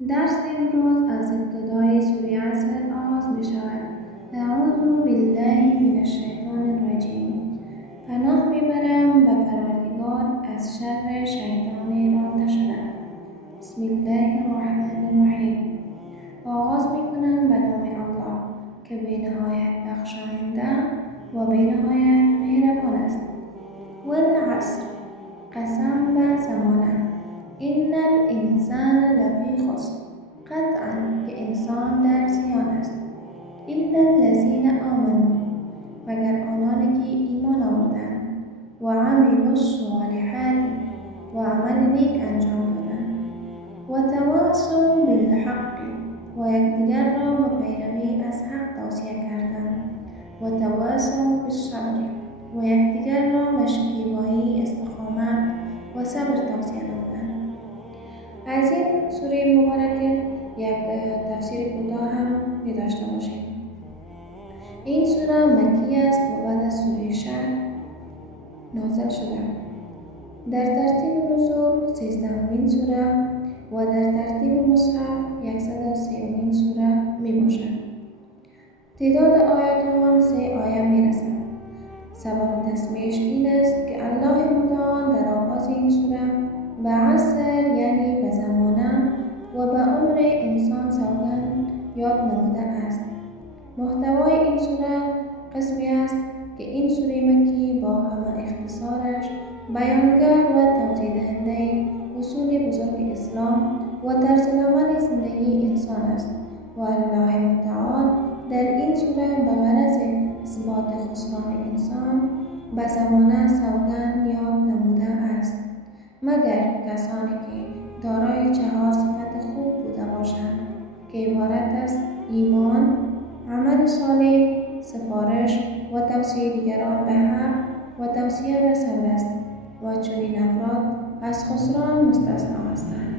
درس امروز از ابتدای سوره عصر آغاز می شود. اعوذ بالله من الشیطان الرجیم. پناه میبرم به پروردگار از شر شیطان رانده شده. بسم الله الرحمن الرحیم. آغاز میکنم به نام الله که بی‌نهایت بخشاینده و بی‌نهایت مهربان است. والعصر، قسم به زمانه. ان الانسان لفی خسر، قطعا که انسان در زیان است. الا الذین آمنوا، مگر آنانی که ایمان آوردند و عملوا الصالحات و عمل نیک انجام دادند و تواصوا بالحق و یکدیگر را به پیروی از حق توصیه کردند و تواصوا بالصبر و یکدیگر را به شکیبایی، استقامت و صبر توصیه دادند. از این سوره مبارکه یک تفسیر کوتاه هم می داشته باشیم. این سوره مکی است و بعد از سوره شرح نازل شده. در ترتیب نزول 13مین سوره و در ترتیب مصحف 130مین سوره می باشد. تعداد آیات آن 3 آیه می رسد. سبب تسمیهش این است که الله متعال در آغاز این سوره به عصر یعنی به زمانه و به عمر انسان سوگند یاد نموده است. محتوای این سوره قسمی است که این سوره مکی با همه اختصارش بیانگر و توضیح دهنده اصول بزرگ اسلام و طرز عمل زندگی انسان است و الله متعال در این سوره به غرض اثبات خسران انسان به زمانه سوگند یاد نموده است، مگر کسانی که دارای 4 صفت خوب بوده باشند که عبارت است ایمان، عمل صالح، سفارش و توصیه دیگران به حق و توصیه به صبر است و چنین افراد از خسران مستثنا هستند.